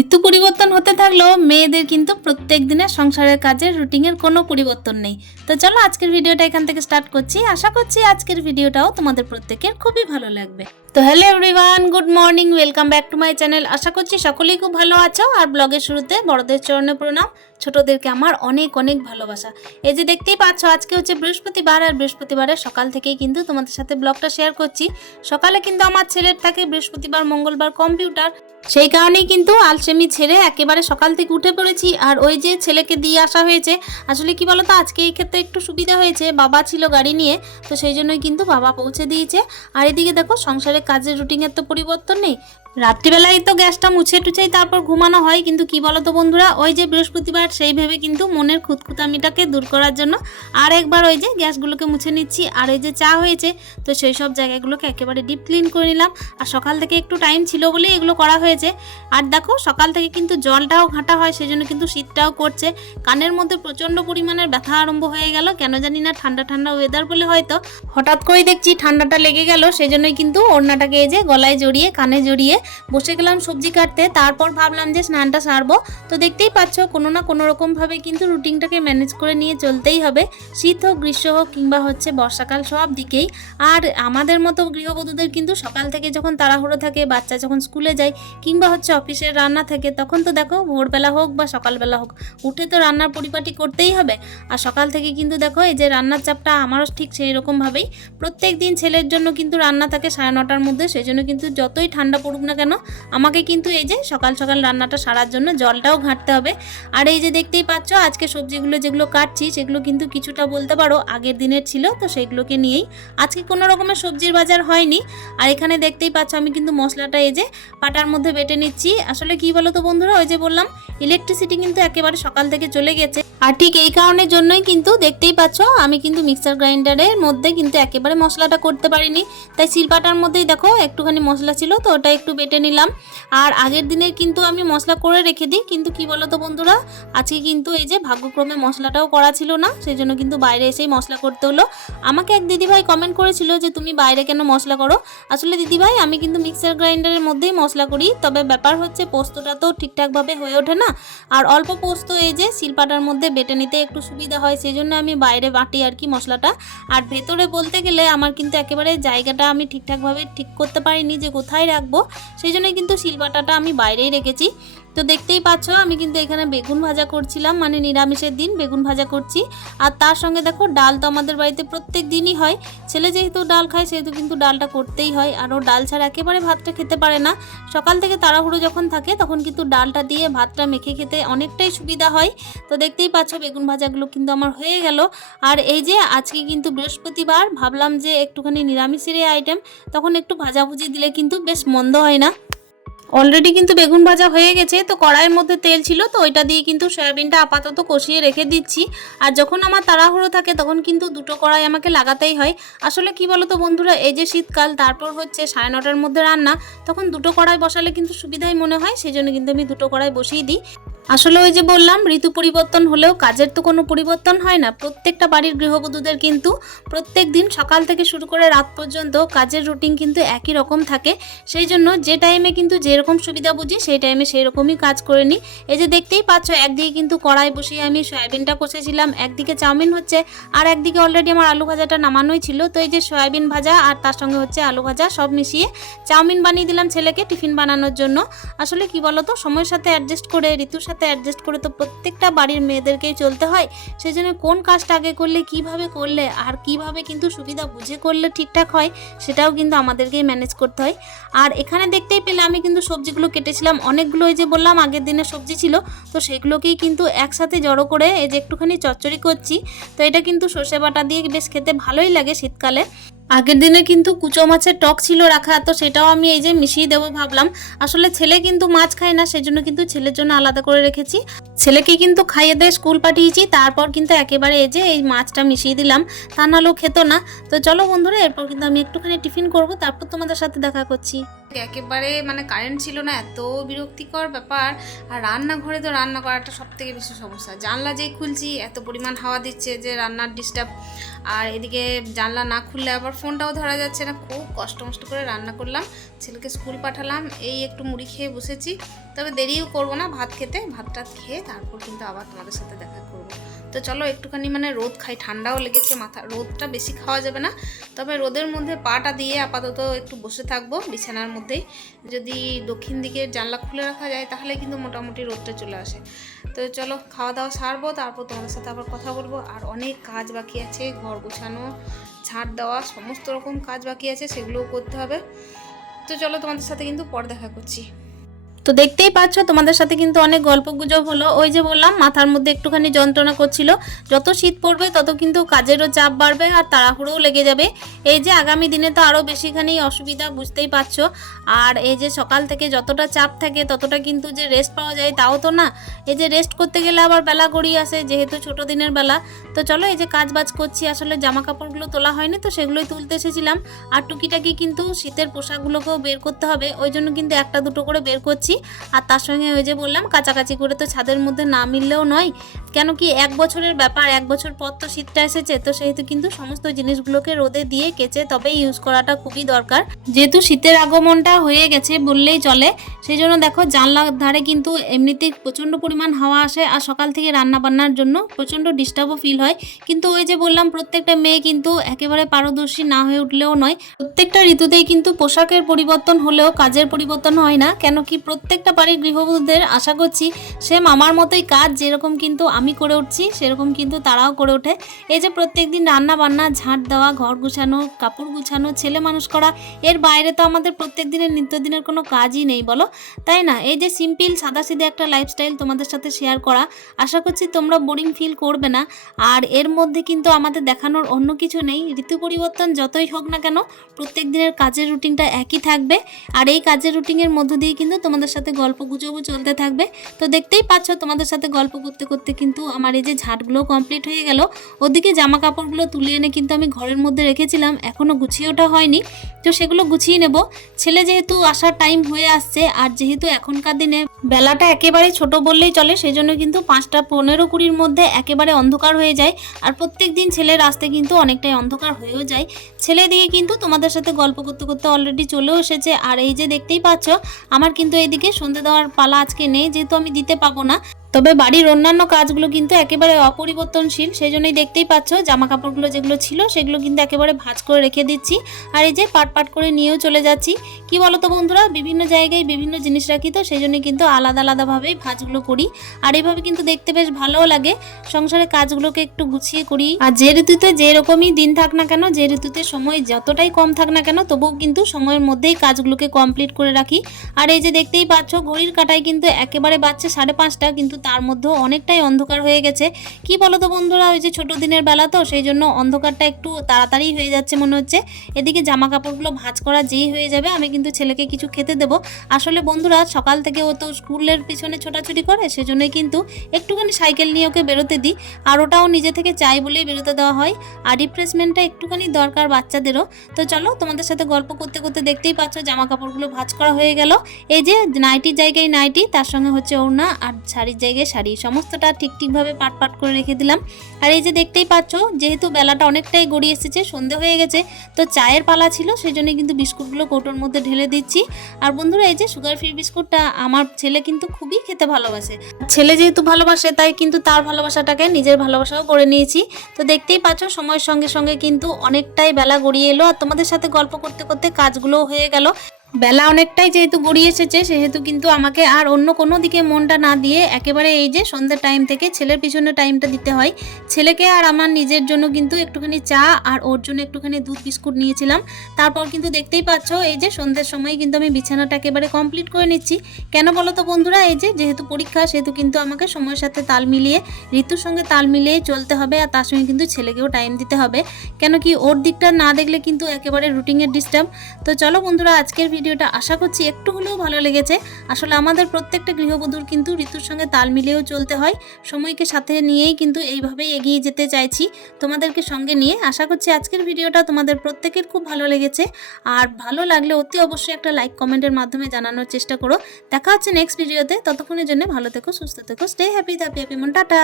ঋতু পরিবর্তন হতে থাকলেও মেয়েদের কিন্তু প্রত্যেক দিনের সংসারের কাজের রুটিনের কোনো পরিবর্তন নেই। তো চলো আজকের ভিডিওটা এখান থেকে স্টার্ট করছি। আশা করছি আজকের ভিডিওটাও তোমাদের প্রত্যেকের খুবই ভালো লাগবে। তো hello everyone good morning welcome back to my channel আশা করছি সকলেই খুব ভালো আছো। আর ব্লগের শুরুতে বড়দের চরণে প্রণাম। ছোটদেরকে আমার অনেক অনেক ভালোবাসা। এই যে দেখতেই পাচ্ছ, আজকে হচ্ছে বৃহস্পতিবার আর বৃহস্পতিবারের সকাল থেকেই কিন্তু তোমাদের সাথে ব্লগটা শেয়ার করছি। সকালে কিন্তু আমার ছেলের থাকে বৃহস্পতিবার, মঙ্গলবার কম্পিউটার। সেই কারণেই কিন্তু আলসেমি ছেড়ে একেবারে সকাল থেকে উঠে পড়েছি। আর ওই যে ছেলেকে দিয়ে আসা হয়েছে, আসলে কি বলতো, আজকে এই ক্ষেত্রে একটু সুবিধা হয়েছে। বাবা ছিল গাড়ি নিয়ে, তো সেই জন্যই কিন্তু বাবা পৌঁছে দিয়েছে। আর এদিকে দেখো সংসারের কাজের রুটিনের তো পরিবর্তন নেই। রাত্রিবেলায় তো গ্যাসটা মুছে টুছেই তারপর ঘুমানো হয়, কিন্তু কি বলতো বন্ধুরা? ওই যে বৃহস্পতিবার, সেই ভেবে কিন্তু মনের খুঁতখুতামিটাকে দূর করার জন্য আর একবার ওই যে গ্যাসগুলোকে মুছে নিচ্ছি। আর এই যে চা হয়েছে, তো সেই সব জায়গাগুলোকে একেবারে ডিপ ক্লিন করে নিলাম। আর সকাল থেকে একটু টাইম ছিল বলে এগুলো করা হয়েছে। আর দেখো, সকাল থেকে কিন্তু জলটাও ঘাঁটা হয় সেই জন্য কিন্তু শীতটাও করছে। কানের মধ্যে প্রচণ্ড পরিমাণের ব্যথা আরম্ভ হয়ে গেল, কেন জানি না ঠান্ডা ঠান্ডা ওয়েদার বলে হয়তো। হঠাৎ করেই দেখছি ঠান্ডাটা লেগে গেল সেই জন্যই কিন্তু ওড়নাটাকে এই যে গলায় জড়িয়ে, কানে জড়িয়ে বসে গেলাম সবজি কাটতে, তারপর ভাবলাম যে স্নানটা সারবো। তো দেখতেই পাচ্ছ, কোনো না কোনো রকমভাবে কিন্তু রুটিনটাকে ম্যানেজ করে নিয়ে চলতেই হবে। শীত হোক, গ্রীষ্ম হোক, কিংবা হচ্ছে বর্ষাকাল সব দিকেই। আর আমাদের মতো গৃহবধূদের কিন্তু সকাল থেকে যখন তাড়াহুড়ো থাকে, বাচ্চা যখন স্কুলে যায়, কিংবা হচ্ছে অফিসের রান্না থাকে, তখন তো দেখো ভোরবেলা হোক বা সকালবেলা হোক, উঠে তো রান্নার পরিপাটি করতেই হবে। আর সকাল থেকে কিন্তু দেখো, এই যে রান্নার চাপটা আমারও ঠিক সেই রকমভাবেই। প্রত্যেক দিন ছেলের জন্য কিন্তু রান্না থাকে সাড়ে নটার মধ্যে, সেই জন্য কিন্তু যতই ঠান্ডা পড়ুক না কেন? আমাকে কিন্তু এই যে সকাল সকাল রান্নাটা সারার জন্য জলটাও ঘাঁটতে হবে। আর এই যে দেখতেই পাচ্ছ, আজকে সবজিগুলো যেগুলো কাটছি, সেগুলো কিন্তু কিছুটা বলতে পারো আগের দিনের ছিল, তো সেগুলোকে নিয়েই আজকে কোনো রকমের সবজির বাজার হয়নি। আর এখানে দেখতেই পাচ্ছ, আমি কিন্তু মশলাটা এই যে পাটার মধ্যে বেটে নিচ্ছি। আসলে কি বলো তো বন্ধুরা, ওই যে বললাম ইলেকট্রিসিটি কিন্তু একেবারে সকাল থেকে চলে গেছে। আর ঠিক এই কারণের জন্যই কিন্তু দেখতেই পাচ্ছ, আমি কিন্তু মিক্সার গ্রাইন্ডারের মধ্যে কিন্তু একেবারে মশলাটা করতে পারিনি। তাই শিলপাটার মধ্যেই দেখো, একটুখানি মশলা ছিল, তো ওটা একটু বেটে নিলাম। আর আগের দিনের কিন্তু আমি মশলা করে রেখে দিই, কিন্তু কি বলো তো বন্ধুরা? আজকে কিন্তু এই যে ভাগ্যক্রমে মশলাটাও করা ছিল না সেই জন্য কিন্তু বাইরে এসেই মশলা করতে হলো। আমাকে এক দিদিভাই কমেন্ট করেছিল যে, তুমি বাইরে কেন মশলা করো? আসলে দিদিভাই, আমি কিন্তু মিক্সার গ্রাইন্ডারের মধ্যেই মশলা করি, তবে ব্যাপার হচ্ছে পোস্তটা তো ঠিকঠাকভাবে হয়ে ওঠে না। আর অল্প পোস্ত এই যে শিলপাটার মধ্যে বেটে নিতে একটু সুবিধা হয় সেই জন্য আমি বাইরে বাটি আর কি মশলাটা। আর ভেতরে বলতে গেলে, আমার কিন্তু একেবারে জায়গাটা আমি ঠিকঠাকভাবে ঠিক করতে পারিনি যে কোথায় রাখব। সেই জন্যই কিন্তু শিলপাটাটা আমি বাইরেই রেখেছি। তো দেখতেই পাচ্ছ, আমি কিন্তু এখানে বেগুন ভাজা করছিলাম মানে নিরামিষের দিন বেগুন ভাজা করছি। আর তার সঙ্গে দেখো, ডাল তো আমাদের বাড়িতে প্রত্যেক দিনই হয়। ছেলে যেহেতু ডাল খায়, সেহেতু কিন্তু ডালটা করতেই হয়। আর ও ডাল ছাড়া একেবারে ভাতটা খেতে পারে না। সকাল থেকে তাড়াহুড়ো যখন থাকে, তখন কিন্তু ডালটা দিয়ে ভাতটা মেখে খেতে অনেকটাই সুবিধা হয়। তো দেখতেই পাচ্ছ, বেগুন ভাজাগুলো কিন্তু আমার হয়ে গেল। আর এই যে, আজকে কিন্তু বৃহস্পতিবার, ভাবলাম যে একটুখানি নিরামিষের আইটেম তখন একটু ভাজাভুজি দিলে কিন্তু বেশ মন্দ হয় না। অলরেডি কিন্তু বেগুন ভাজা হয়ে গেছে, তো কড়াইয়ের মধ্যে তেল ছিল, তো ওইটা দিয়ে কিন্তু সয়াবিনটা আপাতত কষিয়ে রেখে দিচ্ছি। আর যখন আমার তাড়াহুড়ো থাকে, তখন কিন্তু দুটো কড়াই আমাকে লাগাতেই হয়। আসলে কি বলো তো বন্ধুরা, এই যে শীতকাল, তারপর হচ্ছে সাড়ে নটার মধ্যে রান্না, তখন দুটো কড়াই বসালে কিন্তু সুবিধাই মনে হয় সেই জন্য কিন্তু আমি দুটো কড়াই বসিয়ে দিই। আসলে ওই যে বললাম, ঋতু পরিবর্তন হলেও কাজের তো কোনো পরিবর্তন হয় না। প্রত্যেকটা বাড়ির গৃহবধূদের কিন্তু প্রত্যেক দিন সকাল থেকে শুরু করে রাত পর্যন্ত কাজের রুটিন কিন্তু একই রকম থাকে। সেই জন্য যে টাইমে কিন্তু যেরকম সুবিধা বুঝি, সেই টাইমে সেই রকমই কাজ করে নিই। এই যে দেখতেই পাচ্ছ, একদিকে কিন্তু কড়াই বসিয়ে আমি সয়াবিনটা কষেছিলাম, একদিকে চাউমিন হচ্ছে, আর একদিকে অলরেডি আমার আলু ভাজাটা নামানোই ছিল। তো এই যে সয়াবিন ভাজা আর তার সঙ্গে হচ্ছে আলু ভাজা সব মিশিয়ে চাউমিন বানিয়ে দিলাম ছেলেকে টিফিন বানানোর জন্য। আসলে কি বলতো, সময়ের সাথে অ্যাডজাস্ট করে ঋতুর সাথে অ্যাডজাস্ট করে তো প্রত্যেকটা বাড়ির মেয়েদেরকেই চলতে হয়। সেই জন্য কোন কাজটা আগে করলে, কীভাবে করলে আর কীভাবে কিন্তু সুবিধা বুঝে করলে ঠিকঠাক হয়, সেটাও কিন্তু আমাদেরকেই ম্যানেজ করতে হয়। আর এখানে দেখতেই পেলে আমি কিন্তু সবজিগুলো কেটেছিলাম। অনেকগুলো এই যে বললাম, আগের দিনে সবজি ছিল। তো সেগুলোকেই কিন্তু একসাথে জড়ো করে এই যে একটুখানি চচ্চড়ি করছি। তো এটা কিন্তু সর্ষে বাটা দিয়ে বেশ খেতে ভালোই লাগে শীতকালে। আগের দিনে কিন্তু কুচো মাছের টক ছিল রাখা, তো সেটাও আমি এই যে মিশিয়ে দেবো ভাবলাম। আসলে ছেলে কিন্তু মাছ খায় না, সেজন্য কিন্তু ছেলের জন্য আলাদা করে রেখেছি। ছেলেকে কিন্তু খাইয়ে দিয়ে স্কুল পাঠিয়েছি, তারপর কিন্তু একেবারে এই যে এই মাছটা মিশিয়ে দিলাম, তা নাহলেও খেতো না। তো চলো বন্ধুরা, এরপর কিন্তু আমি একটুখানি টিফিন করব, তারপর তোমাদের সাথে দেখা করছি। একেবারে মানে কারেন্ট ছিল না, এত বিরক্তিকর ব্যাপার। আর রান্নাঘরে তো রান্না করাটা সব থেকে বেশি সমস্যা। জানলা যেই খুলছি, এত পরিমাণ হাওয়া দিচ্ছে যে রান্নার ডিস্টার্ব আর এদিকে জানলা না খুললে আবার ফোনটাও ধরা যাচ্ছে না, খুব কষ্ট মষ্ট করে রান্না করলাম, ছেলেকে স্কুল পাঠালাম, এই একটু মুড়ি খেয়ে বসেছি, তবে দেরিও করব না, ভাত খেতে ভাত টাত খেয়ে তারপর কিন্তু আবার তোমাদের সাথে দেখা করব। তো চলো একটুখানি মানে রোদ খাই, ঠান্ডাও লেগেছে, মাথা, রোদটা বেশি খাওয়া যাবে না, তবে রোদের মধ্যে পাটা দিয়ে আপাতত একটু বসে থাকব, বিছানার মধ্যেই, যদি দক্ষিণ দিকে জানলা খুলে রাখা যায়, তাহলে কিন্তু মোটামুটি রোদটা চলে আসে। তো চলো খাওয়া দাওয়া সারবো, তারপর তোমাদের সাথে আবার কথা বলব, আর অনেক কাজ বাকি আছে, ঘর গোছানো ঝাড় দেওয়া, সমস্ত রকম কাজ বাকি আছে, সেগুলোও করতে হবে। তো চলো তোমাদের সাথে কিন্তু পর দেখা করছি। তো দেখতেই পাচ্ছ, তোমাদের সাথে কিন্তু অনেক গল্প গুজব হলো। ওই যে বললাম, মাথার মধ্যে একটুখানি যন্ত্রণা করছিল। যত শীত পড়বে, তত কিন্তু কাজেরও চাপ বাড়বে আর তাড়াহুড়োও লেগে যাবে। এই যে আগামী দিনে তো আরও বেশিখানি অসুবিধা, বুঝতেই পারছ। আর এই যে সকাল থেকে যতটা চাপ থাকে, ততটা কিন্তু যে রেস্ট পাওয়া যায়, তাও তো না। এই যে রেস্ট করতে গেলে আবার বেলা গড়িয়ে আসে, যেহেতু ছোট দিনের বেলা। তো চলো, এই যে কাজ বাজ করছি, আসলে জামা কাপড়গুলো তোলা হয়নি তো, সেগুলোই তুলতে এসেছিলাম। আর টুকিটাকি কিন্তু শীতের পোশাকগুলোকেও বের করতে হবে। ওই জন্য কিন্তু একটা দুটো করে বের করছি। আর তার সঙ্গে ওই যে বললাম, কাছাকাছি করে তো ছাদের মধ্যে না মিললেও নয়। কেন কি এক বছরের ব্যাপার, এক বছর পর তো শীতটা এসেছে, তো সেহেতু কিন্তু সমস্ত জিনিসগুলোকে রোদে দিয়ে কেচে তবেই ইউজ করাটা খুবই দরকার। যেহেতু শীতের আগমনটা হয়ে গেছে বললেই চলে, সেই জন্য দেখো জানলার ধারে কিন্তু এমনিতেই প্রচণ্ড পরিমাণ হাওয়া আসে আর সকাল থেকে রান্না বান্নার জন্য প্রচণ্ড ডিস্টার্বও ফিল হয়। কিন্তু ওই যে বললাম, প্রত্যেকটা মেয়ে কিন্তু একেবারে পারদর্শী না হয়ে উঠলেও নয়। প্রত্যেকটা ঋতুতেই কিন্তু পোশাকের পরিবর্তন হলেও কাজের পরিবর্তন হয় না। কেন কি প্রত্যেকটা বাড়ির গৃহবধূদের আশা করছি সেম আমার মতোই কাজ, যেরকম কিন্তু আমি করে উঠছি, সেরকম কিন্তু তারাও করে ওঠে। এই যে প্রত্যেক দিন রান্না বান্না ঝাঁট দেওয়া, ঘর গুছানো, কাপড় গুছানো, ছেলে মানুষ করা, এর বাইরে তো আমাদের প্রত্যেক দিনের নিত্যদিনের কোনো কাজই নেই বলো? তাই না? এই যে সিম্পল সাদাসিধে একটা লাইফস্টাইল তোমাদের সাথে শেয়ার করা, আশা করছি তোমরা বোরিং ফিল করবে না। আর এর মধ্যে কিন্তু আমাদের দেখানোর অন্য কিছু নেই, ঋতু পরিবর্তন যতই হোক না কেন প্রত্যেক দিনের কাজের রুটিনটা একই থাকবে। আর এই কাজের রুটিনের মধ্য দিয়ে কিন্তু তোমাদের সাথে গল্প গুজবও চলতে থাকবে। তো দেখতেই পাচ্ছ, তোমাদের সাথে গল্প করতে করতে কিন্তু আমার এই যে ঝাঁটগুলো কমপ্লিট হয়ে গেল। ওদিকে জামা কাপড়গুলো তুলে এনে কিন্তু আমি ঘরের মধ্যে রেখেছিলাম এখনও গুছিয়ে ওঠা হয়নি। তো সেগুলো গুছিয়ে নেব। ছেলে যেহেতু আসার টাইম হয়ে আসছে, আর যেহেতু এখনকার দিনে বেলাটা একেবারে ছোট বললেই চলে সেই জন্য কিন্তু পাঁচটা পনেরো কুড়ির মধ্যে একেবারে অন্ধকার হয়ে যায়। আর প্রত্যেক দিন ছেলের আসতে কিন্তু অনেকটাই অন্ধকার হয়েও যায়। ছেলে দিকে কিন্তু তোমাদের সাথে গল্প করতে করতে অলরেডি চলেও এসেছে। আর এই যে দেখতেই পাচ্ছ, আমার কিন্তু এইদিকে সন্ধে দেওয়ার পালা আজকে নেই, যেহেতু আমি দিতে পাবো না। তবে বাড়ির অন্যান্য কাজগুলো কিন্তু একেবারে অপরিবর্তনশীল সেই জন্যই দেখতেই পাচ্ছ জামা কাপড়গুলো যেগুলো ছিল সেগুলো কিন্তু একেবারে ভাঁজ করে রেখে দিচ্ছি। আর এই যে পাট পাট করে নিয়েও চলে যাচ্ছি। কি বলতো বন্ধুরা, বিভিন্ন জায়গায় বিভিন্ন জিনিস রাখি তো সেই জন্যই কিন্তু আলাদা আলাদাভাবেই ভাঁজগুলো করি। আর এইভাবে কিন্তু দেখতে বেশ ভালোও লাগে। সংসারের কাজগুলোকে একটু গুছিয়ে করি। আর যে ঋতুতে যে রকমই দিন থাক না কেন, যে ঋতুতে সময় যতটাই কম থাক না কেন, তবুও কিন্তু সময়ের মধ্যেই কাজগুলোকে কমপ্লিট করে রাখি। আর এই যে দেখতেই পাচ্ছ, ঘড়ির কাটায় কিন্তু একেবারে বাচ্চা সাড়ে পাঁচটা, কিন্তু তার মধ্যেও অনেকটাই অন্ধকার হয়ে গেছে। কি বলো তো বন্ধুরা, ওই যে ছোটো দিনের বেলা তো, সেই জন্য অন্ধকারটা একটু তাড়াতাড়ি হয়ে যাচ্ছে মনে হচ্ছে। এদিকে জামা কাপড়গুলো ভাঁজ করা যেই হয়ে যাবে, আমি কিন্তু ছেলেকে কিছু খেতে দেবো। আসলে বন্ধুরা, সকাল থেকে ও তো স্কুলের পিছনে ছোটাছুটি করে, সেজন্যই কিন্তু একটুখানি সাইকেল নিয়ে ওকে বেরোতে দিই। আর ওটাও নিজে থেকে চাই বলেই বেরোতে দেওয়া হয়। আর রিফ্রেশমেন্টটা একটুখানি দরকার বাচ্চাদেরও। তো চলো, তোমাদের সাথে গল্প করতে করতে দেখতেই পাচ্ছ জামা কাপড়গুলো ভাঁজ করা হয়ে গেল। এই যে, নাইটির জায়গায় নাইটি, তার সঙ্গে হচ্ছে ওড়না আর শাড়ির জায়গায় শাড়ি, সমস্তটা ঠিক ঠিকভাবে পাট পাট করে রেখে দিলাম। আর এই যে দেখতেই পাচ্ছ, যেহেতু বেলাটা অনেকটাই গড়িয়ে এসেছে, সন্ধে হয়ে গেছে, তো চায়ের পালা ছিল সেই জন্য কিন্তু বিস্কুটগুলো কৌটোর মধ্যে ঢেলে দিচ্ছি। আর বন্ধুরা, এই যে সুগার ফ্রি বিস্কুটটা আমার ছেলে কিন্তু খুবই খেতে ভালোবাসে। ছেলে যেহেতু ভালোবাসে, তাই কিন্তু তার ভালোবাসাটাকে নিজের ভালোবাসাও করে নিয়েছি। তো দেখতেই পাচ্ছ, সময়ের সঙ্গে সঙ্গে কিন্তু অনেকটাই বেলা গড়িয়ে এলো। আর তোমাদের সাথে গল্প করতে করতে কাজগুলোও হয়ে গেল। বেলা অনেকটাই যেহেতু গড়িয়ে এসেছে, সেহেতু কিন্তু আমাকে আর অন্য কোনো দিকে মনটা না দিয়ে একেবারে এই যে সন্ধ্যার টাইম থেকে ছেলের পিছনে টাইমটা দিতে হয়। ছেলেকে আর আমার নিজের জন্য কিন্তু একটুখানি চা আর ওর জন্য একটুখানি দুধ বিস্কুট নিয়েছিলাম। তারপর কিন্তু দেখতেই পাচ্ছ, এই যে সন্ধ্যের সময় কিন্তু আমি বিছানাটা একেবারে কমপ্লিট করে নিচ্ছি। কেন বলো তো বন্ধুরা, এই যে যেহেতু পরীক্ষা, সেহেতু কিন্তু আমাকে সময়ের সাথে তাল মিলিয়ে, ঋতুর সঙ্গে তাল মিলিয়ে চলতে হবে আর তার সঙ্গে কিন্তু ছেলেকেও টাইম দিতে হবে। কেন কি ওর দিকটা না দেখলে কিন্তু একেবারে রুটিনের ডিস্টার্ব তো চলো বন্ধুরা, আজকের ভিডিওটা আশা করছি একটু হলেও ভালো লেগেছে। আসলে আমাদের প্রত্যেকটা গৃহবধূর কিন্তু ঋতুর সঙ্গে তাল মিলিয়েও চলতে হয়। সময়কে সাথে নিয়েই কিন্তু এইভাবেই এগিয়ে যেতে চাইছি। তোমাদেরকে সঙ্গে নিয়ে আশা করছি আজকের ভিডিওটা তোমাদের প্রত্যেকের খুব ভালো লেগেছে। আর ভালো লাগলে অতি অবশ্যই একটা লাইক কমেন্টের মাধ্যমে জানানোর চেষ্টা করো। দেখা হচ্ছে নেক্সট ভিডিওতে ততক্ষণের জন্য ভালো থেকো, সুস্থ থেকো স্টে হ্যাপি হ্যাপি হ্যাপি মন। টাটা!